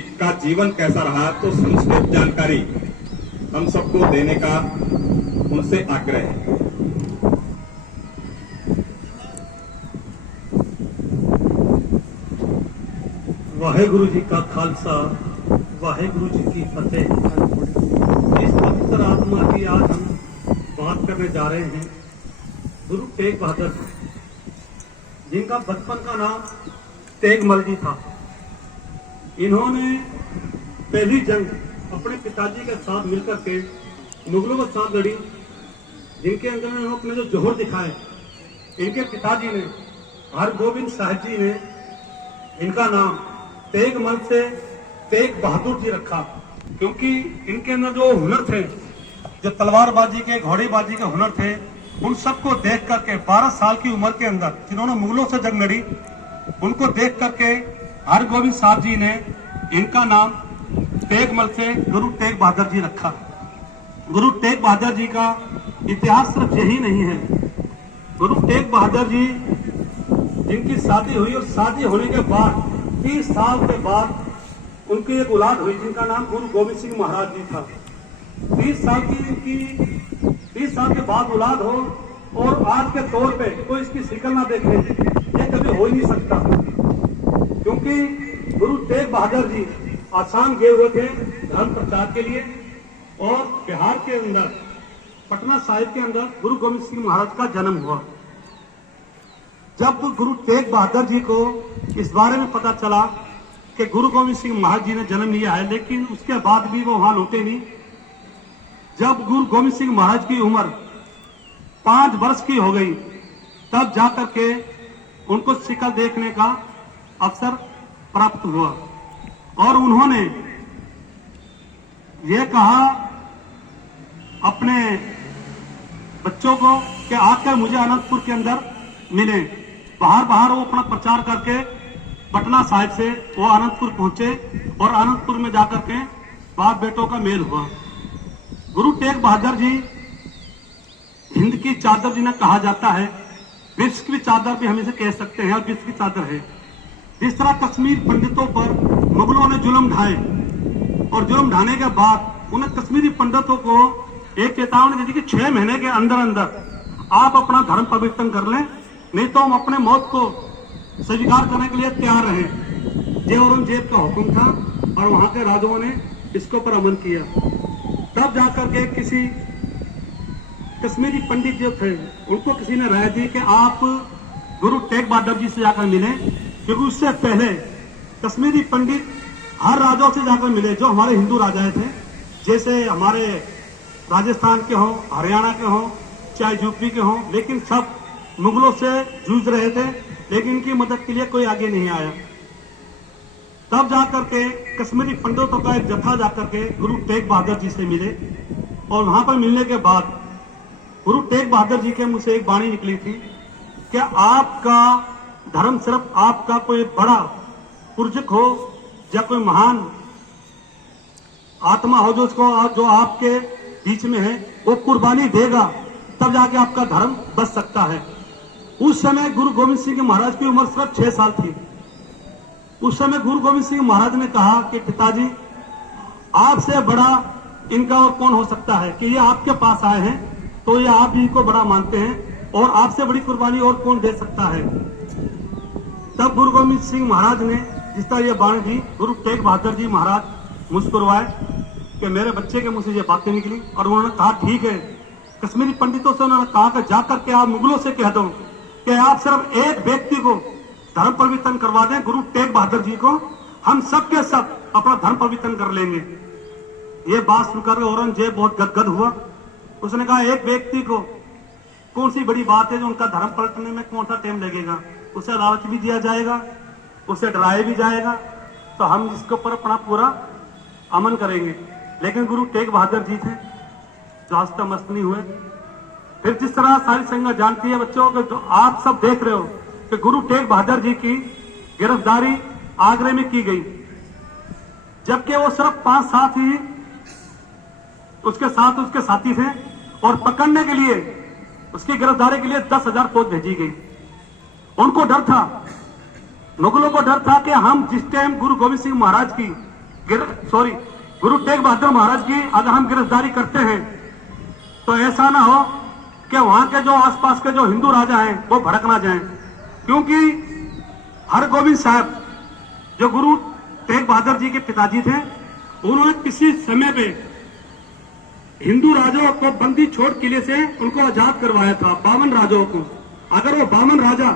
का जीवन कैसा रहा, तो संक्षिप्त जानकारी हम सबको देने का उनसे आग्रह है। वाहेगुरु जी का खालसा, वाहेगुरु जी की फतेह। इस पवित्र आत्मा की आज हम बात करने जा रहे हैं गुरु तेग बहादुर जी, जिनका बचपन का नाम तेगमल जी था। इन्होंने पहली जंग अपने पिताजी के साथ मिलकर के मुगलों के साथ लड़ी, जिनके अंदर में अपने जो जोहर दिखाए, इनके पिताजी ने हरगोविंद साहब जी ने इनका नाम तेगमल से तेग बहादुर जी रखा, क्योंकि इनके अंदर जो हुनर थे, जो तलवारबाजी के, घोड़ेबाजी के हुनर थे, उन सबको देख करके 12 साल की उम्र के अंदर जिन्होंने मुगलों से जंग लड़ी, उनको देख करके हरगोविंद साहब जी ने इनका नाम तेगमल से गुरु तेग बहादुर जी रखा। गुरु तेग बहादुर जी का इतिहास सिर्फ यही नहीं है। गुरु तेग बहादुर जी जिनकी शादी हुई और शादी होने के बाद 30 साल के बाद उनकी एक औलाद हुई, जिनका नाम गुरु गोविंद सिंह महाराज जी था। 30 साल के बाद औलाद हो और आज के तौर पे कोई इसकी शिक्ल ना देखे, ये कभी हो ही नहीं सकता, क्योंकि गुरु तेग बहादुर जी आसाम गए हुए थे धर्म प्रचार के लिए, और बिहार के अंदर पटना साहिब के अंदर गुरु गोविंद सिंह महाराज का जन्म हुआ। जब गुरु तेग बहादुर जी को इस बारे में पता चला कि गुरु गोविंद सिंह महाराज जी ने जन्म लिया है, लेकिन उसके बाद भी वो वहां लौटे नहीं। जब गुरु गोविंद सिंह महाराज की उम्र 5 वर्ष की हो गई, तब जाकर के उनको शिकल देखने का अवसर प्राप्त हुआ, और उन्होंने ये कहा अपने बच्चों को कि आकर मुझे अनंतपुर के अंदर मिले। बाहर वो अपना प्रचार करके पटना साहिब से वो अनंतपुर पहुंचे, और अनंतपुर में जाकर के बाप बेटों का मेल हुआ। गुरु तेग बहादुर जी हिंद की चादर जिन्हें कहा जाता है, विश्व की चादर भी हम इसे कह सकते हैं, और विश्व की चादर है। जिस तरह कश्मीर पंडितों पर मुगलों ने जुल्म ढाए, और जुल्म ढाने के बाद उन्हें कश्मीरी पंडितों को एक चेतावनी दी थी कि 6 महीने के अंदर अंदर आप अपना धर्म परिवर्तन कर लें, नहीं तो हम अपने मौत को स्वीकार करने के लिए तैयार रहे। ये औरंगजेब का हुक्म था, और वहां के राजाओं ने इसके ऊपर अमल किया। तब जाकर के किसी कश्मीरी पंडित जो थे, उनको किसी ने राय दी कि आप गुरु तेग बहादुर जी से जाकर मिलें, क्योंकि उससे पहले कश्मीरी पंडित हर राजाओं से जाकर मिले जो हमारे हिंदू राजाएं थे, जैसे हमारे राजस्थान के हों, हरियाणा के हों, चाहे यूपी के हों, लेकिन सब मुगलों से जूझ रहे थे, लेकिन इनकी मदद के लिए कोई आगे नहीं आया। तब जाकर के कश्मीरी पंडितों का एक जत्था जाकर के गुरु तेग बहादुर जी से मिले, और वहां पर मिलने के बाद गुरु तेग बहादुर जी के मुंह से एक वाणी निकली थी कि आपका धर्म सिर्फ आपका कोई बड़ा पुरजक हो या कोई महान आत्मा हो जो आपके बीच में है, वो कुर्बानी देगा, तब जाके आपका धर्म बच सकता है। उस समय गुरु गोविंद सिंह महाराज की उम्र सिर्फ 6 साल थी। उस समय गुरु गोविंद सिंह महाराज ने कहा कि पिताजी, आपसे बड़ा इनका और कौन हो सकता है कि ये आपके पास आए हैं, तो ये आप ही को बड़ा मानते हैं, और आपसे बड़ी कुर्बानी और कौन दे सकता है। तब गुरु गोविंद सिंह महाराज ने जिस तरह ये बाणी दी, गुरु तेग बहादुर जी महाराज मुस्कुराए कि मेरे बच्चे के मुंह से ये बातें निकली, और उन्होंने कहा ठीक है। कश्मीरी पंडितों से उन्होंने कहा कि जाकर के आप मुगलों से कह दो कि आप सिर्फ एक व्यक्ति को धर्म परिवर्तन करवा दें, गुरु तेग बहादुर जी को, हम सब के सब अपना धर्म परिवर्तन कर लेंगे। ये बात सुनकर औरंगजेब बहुत गदगद हुआ। उसने कहा एक व्यक्ति को कौन सी बड़ी बात है जो उनका धर्म पलटने में कौन सा टाइम लगेगा, उसे लालच भी दिया जाएगा, उसे डराया भी जाएगा, तो हम इसके ऊपर अपना पूरा अमन करेंगे। लेकिन गुरु तेग बहादुर जी थे जो आज तक मस्त नहीं हुए। फिर जिस तरह सारी संगत जानती है बच्चों को, जो आप सब देख रहे हो कि गुरु तेग बहादुर जी की गिरफ्तारी आगरे में की गई, जबकि वो सिर्फ 5 साथ ही उसके साथ उसके साथी थे, और पकड़ने के लिए उसकी गिरफ्तारी के लिए 10,000 फौज भेजी गई। उनको डर था, मुगलों को डर था कि हम जिस टाइम गुरु गोविंद सिंह महाराज की गुरु तेग बहादुर महाराज की अगर हम गिरफ्तारी करते हैं तो ऐसा ना हो कि वहां के जो आसपास के जो हिंदू राजा हैं वो भड़क ना जाएं, क्योंकि हरगोविंद साहब जो गुरु तेग बहादुर जी के पिताजी थे, उन्होंने किसी समय पे हिंदू राजाओं को बंदी छोड़ किले से उनको आजाद करवाया था, 52 राजाओं को। अगर वो 52 राजा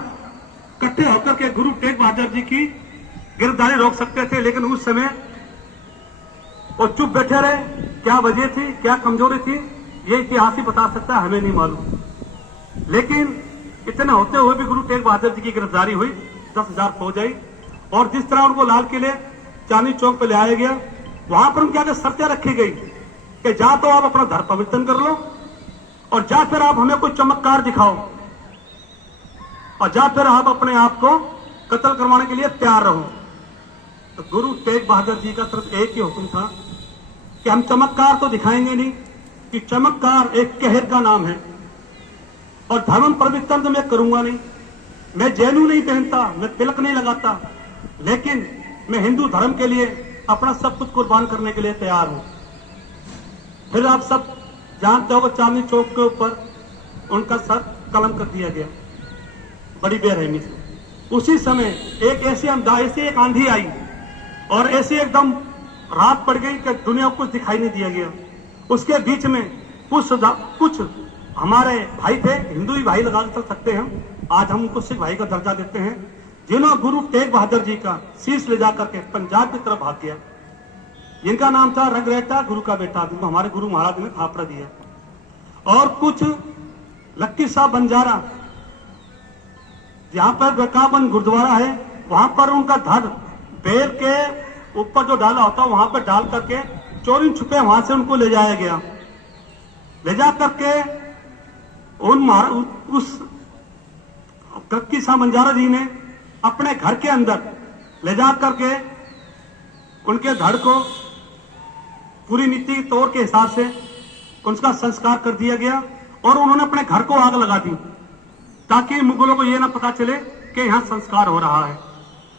इकट्ठे होकर के गुरु तेग बहादुर जी की गिरफ्तारी रोक सकते थे, लेकिन उस समय वो चुप बैठे रहे। क्या वजह थी, क्या कमजोरी थी, ये इतिहास ही बता सकता है, हमें नहीं मालूम। लेकिन इतने होते हुए भी गुरु तेग बहादुर जी की गिरफ्तारी हुई, 10,000 फौज आई, और जिस तरह उनको लाल किले चांदनी चौक पे ले आया गया, वहां पर उनके आगे शर्तें रखी गई कि जा तो आप अपना धर्म पवित्र कर लो, और जा फिर आप हमें कोई चमत्कार दिखाओ, और जा फिर आप अपने आप को कत्ल करवाने के लिए तैयार रहो। तो गुरु तेग बहादुर जी का सिर्फ एक ही हुक्म था कि हम चमत्कार तो दिखाएंगे नहीं, कि चमत्कार एक कहर का नाम है, और धर्म पवित्र तो मैं करूंगा नहीं। मैं जैनू नहीं पहनता, मैं तिलक नहीं लगाता, लेकिन मैं हिंदू धर्म के लिए अपना सब कुछ कुर्बान करने के लिए तैयार हूं। फिर आप सब जानते हो चांदनी चौक के ऊपर उनका सर कलम कर दिया गया बड़ी बेरहमी से। उसी समय एक ऐसी एक आंधी आई और ऐसे एकदम रात पड़ गई कि दुनिया को कुछ दिखाई नहीं दिया गया। उसके बीच में कुछ हमारे भाई थे, हिंदू ही भाई लगा सकते हैं, आज हम उनको सिख भाई का दर्जा देते हैं, जिन्होंने गुरु तेग बहादुर जी का शीश ले जाकर के पंजाब की तरफ भाग गया। जिनका नाम था रंगरेटा गुरु का बेटा, जिनको हमारे गुरु महाराज ने थापड़ा दिया। और कुछ लक्की साहब बंजारा, जहां पर बेकाबंद गुरुद्वारा है, वहां पर उनका धड़ बेल के ऊपर जो डाला होता है वहां पर डाल करके चोरी छुपे वहां से उनको ले जाया गया। ले जा करके उस लक्की साहब बंजारा जी ने अपने घर के अंदर ले जा करके उनके धड़ को पूरी नीति तौर के हिसाब से उनका संस्कार कर दिया गया, और उन्होंने अपने घर को आग लगा दी ताकि मुगलों को यह ना पता चले कि यहां संस्कार हो रहा है।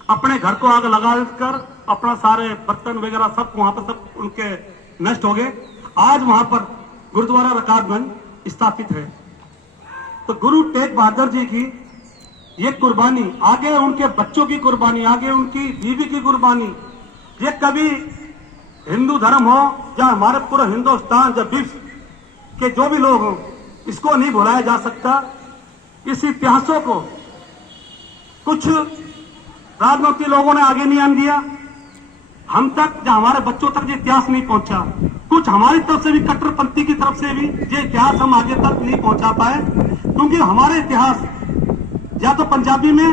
अपने घर को आग लगाकर अपना सारे बर्तन वगैरह सब वहां पर सब उनके नष्ट हो गए। आज वहां पर गुरुद्वारा रकाबगंज स्थापित है। तो गुरु तेग बहादुर जी की ये कुर्बानी, आगे उनके बच्चों की कुर्बानी, आगे उनकी बीवी की कुर्बानी, ये कभी हिंदू धर्म हो या हमारे पूरे हिंदुस्तान या विश्व के जो भी लोग हों, इसको नहीं भुलाया जा सकता। इस इतिहासों को कुछ राजनीतिक लोगों ने आगे नहीं आने दिया, हम तक या हमारे बच्चों तक ये इतिहास नहीं पहुंचा। कुछ हमारी तरफ से भी, कट्टरपंथी की तरफ से भी ये इतिहास हम आगे तक नहीं पहुंचा पाए, क्योंकि हमारे इतिहास या तो पंजाबी में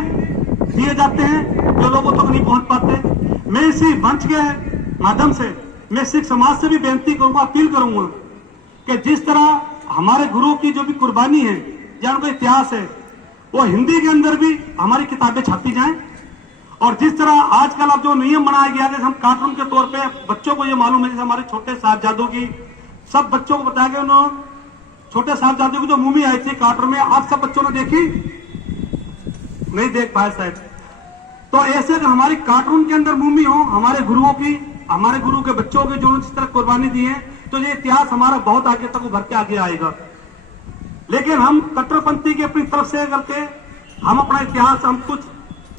दिए जाते हैं जो लोगों तक नहीं पहुंच पाते। मैं इसी मंच के माध्यम से मैं सिख समाज से भी बेनती करूंगा, अपील करूंगा कि जिस तरह हमारे गुरु की जो भी कुर्बानी है या उनका इतिहास है, वो हिंदी के अंदर भी हमारी किताबें छापी जाएं। और जिस तरह आजकल अब जो नियम बनाया गया है, हम कार्टून के तौर पे बच्चों को ये मालूम है, जैसे हमारे छोटे साहबजादों की सब बच्चों को बताया गया, उन्होंने छोटे साहबजादों की जो मूवी आई थी कार्टून में, आप सब बच्चों ने देखी नहीं देख पाए शायद। तो ऐसे अगर हमारी कार्टून के अंदर मूवी हो हमारे गुरुओं की, हमारे गुरु के बच्चों की जो इस तरह कुर्बानी दी है, तो ये इतिहास हमारा बहुत आगे तक उभर के आगे आएगा। लेकिन हम कट्टरपंथी की अपनी तरफ से करके हम अपना इतिहास हम कुछ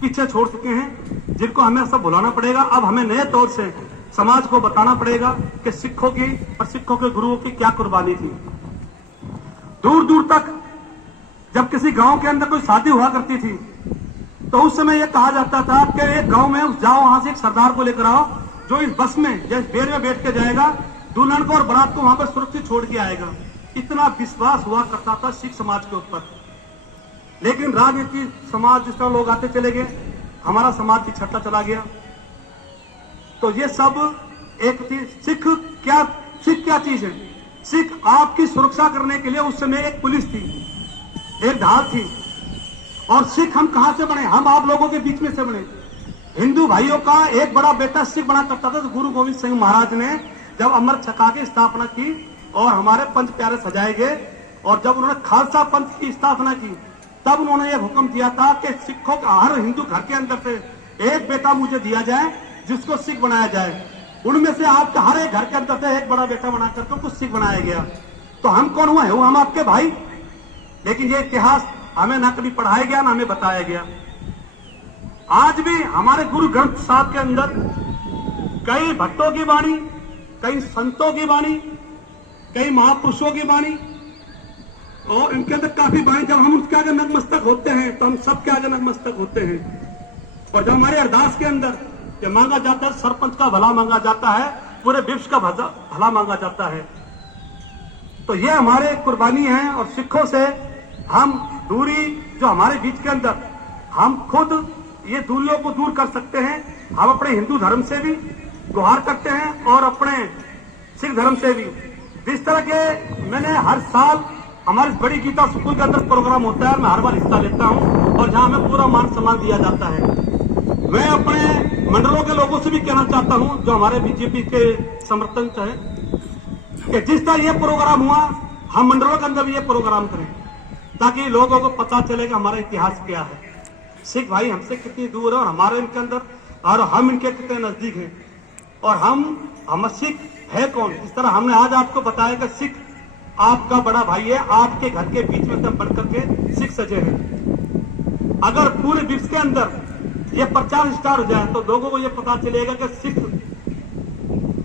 पीछे छोड़ चुके हैं, जिनको हमें सब भुलाना पड़ेगा। अब हमें नए तौर से समाज को बताना पड़ेगा कि सिखों की और सिखों के गुरुओं की क्या कुर्बानी थी। दूर दूर तक जब किसी गांव के अंदर कोई शादी हुआ करती थी, तो उस समय यह कहा जाता था कि एक गांव में जाओ, वहां से एक सरदार को लेकर आओ, जो इस बस में जैसे बेर में बैठ के जाएगा, दुल्हन को और बारात को वहां पर सुरक्षित छोड़ के आएगा। इतना विश्वास हुआ करता था सिख समाज के ऊपर। लेकिन राजनीति समाज जिस तरह लोग आते चले गए, हमारा समाज पिछड़ता चला गया। तो ये सब एक चीज, सिख क्या चीज है? सिख आपकी सुरक्षा करने के लिए उस समय एक पुलिस थी, एक ढाल थी। और सिख हम कहां से बने? हम आप लोगों के बीच में से बने। हिंदू भाइयों का एक बड़ा बेटा सिख बना करता था। तो गुरु गोविंद सिंह महाराज ने जब अमृत छका की स्थापना की और हमारे पंच प्यारे सजाए गए, और जब उन्होंने खालसा पंथ की स्थापना की, तब उन्होंने यह हुक्म दिया था कि सिखों का हर हिंदू घर के अंदर से एक बेटा मुझे दिया जाए जिसको सिख बनाया जाए। उनमें से आपके हर एक घर के अंदर से एक बड़ा बेटा बना करके कुछ सिख बनाया गया। तो हम कौन हुए? वो हम आपके भाई। लेकिन ये इतिहास हमें ना कभी पढ़ाया गया ना हमें बताया गया। आज भी हमारे गुरु ग्रंथ साहब के अंदर कई भक्तों की वाणी, कई संतों की वाणी, कई महापुरुषों की वाणी, और इनके अंदर काफी वाणी, जब हम उसके आगे नतमस्तक होते हैं तो हम सबके आगे नतमस्तक होते हैं। और जब हमारे अरदास के अंदर ये मांगा जाता है, सरपंच का भला मांगा जाता है, पूरे विश्व का भला मांगा जाता है, तो ये हमारे कुर्बानी है। और सिखों से हम दूरी जो हमारे बीच के अंदर, हम खुद ये दूरियों को दूर कर सकते हैं। हम अपने हिंदू धर्म से भी गुहार करते हैं और अपने सिख धर्म से भी। जिस तरह के मैंने हर साल हमारे बड़ी गीता स्कूल के अंदर प्रोग्राम होता है, मैं हर बार हिस्सा लेता हूं और जहां हमें पूरा मान सम्मान दिया जाता है। मैं अपने मंडलों के लोगों से भी कहना चाहता हूं, जो हमारे बीजेपी के समर्थन है, कि जिस तरह ये प्रोग्राम हुआ, हम मंडलों के अंदर भी ये प्रोग्राम करें, ताकि लोगों को पता चले कि हमारा इतिहास क्या है, सिख भाई हमसे कितनी दूर है और हमारे इनके अंदर, और हम इनके कितने नजदीक हैं, और हम सिख है कौन। इस तरह हमने आज आपको बताया कि सिख आपका बड़ा भाई है, आपके घर के बीच में सब बढ़ करके सिख सजे हैं। अगर पूरे विश्व के अंदर ये प्रचार स्टार्ट हो जाए तो लोगों को ये पता चलेगा कि सिख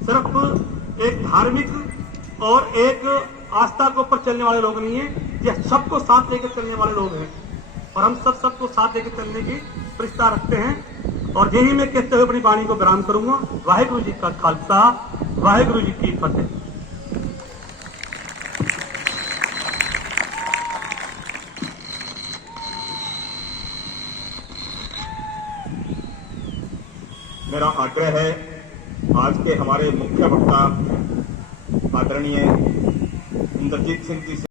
सिर्फ एक धार्मिक और एक आस्था के ऊपर चलने वाले लोग नहीं है, ये सबको साथ लेकर चलने वाले लोग हैं। और हम सबको साथ लेकर चलने की प्रस्ता रखते हैं। और यही मैं कहते हुए अपनी वाणी को विराम करूंगा। वाहिगुरु जी का खालसा, वाहिगुरु जी की फतेह। मेरा आग्रह है आज के हमारे मुख्य वक्ता आदरणीय इंद्रजीत सिंह जी से